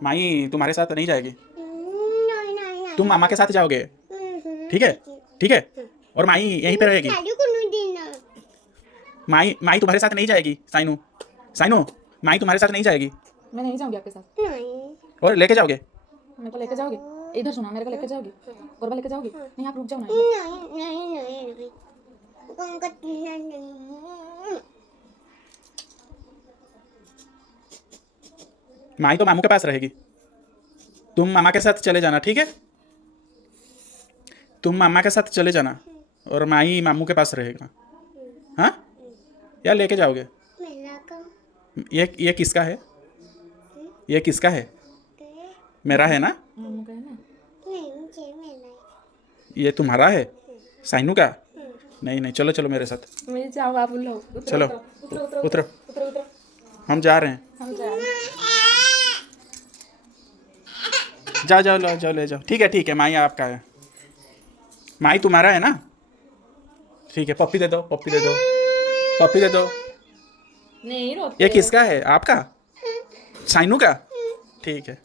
माई तुम्हारे साथ नहीं जाएगी, नहीं नहीं तुम मामा के साथ जाओगे, ठीक है? ठीक है। और माई यहीं पे रहेगी। दादू को नहीं देना। माई माई तुम्हारे साथ नहीं जाएगी। साइनू, साइनू, माई तुम्हारे साथ नहीं जाएगी। मैं नहीं जाऊंगी आपके साथ। नहीं और लेके जाओगे? मेरे को लेके जाओगी? इधर सुना, मेरे को लेके जाओगी? गौरबा लेके जाओगी? नहीं, आप रुक जाओ ना। नहीं नहीं नहीं उनका नहीं। माई तो मामू के पास रहेगी, तुम मामा के साथ चले जाना, ठीक है? तुम मामा के साथ चले जाना और माई मामू के पास रहेगा। हाँ, या लेके जाओगे? मेरा का ये किसका है? ये किसका है? मेरा है ना? मामू का है ना? नहीं मुझे मेरा ये तुम्हारा है? साइनू का? नहीं नहीं, चलो चलो मेरे साथ, मैं जाऊँ, आप लो। चलो उतरो उतरो, उतरो उतरो। हम जा रहे हैं। हम जा रहे हैं। जाओ जाओ लो जाओ ले जाओ, ठीक है, माई आपका है। माई तुम्हारा है ना? ठीक है, पप्पी दे दो, पप्पी दे दो, पप्पी दे दो। नहीं रोते। ये किसका है? आपका? साइनू का? ठीक है।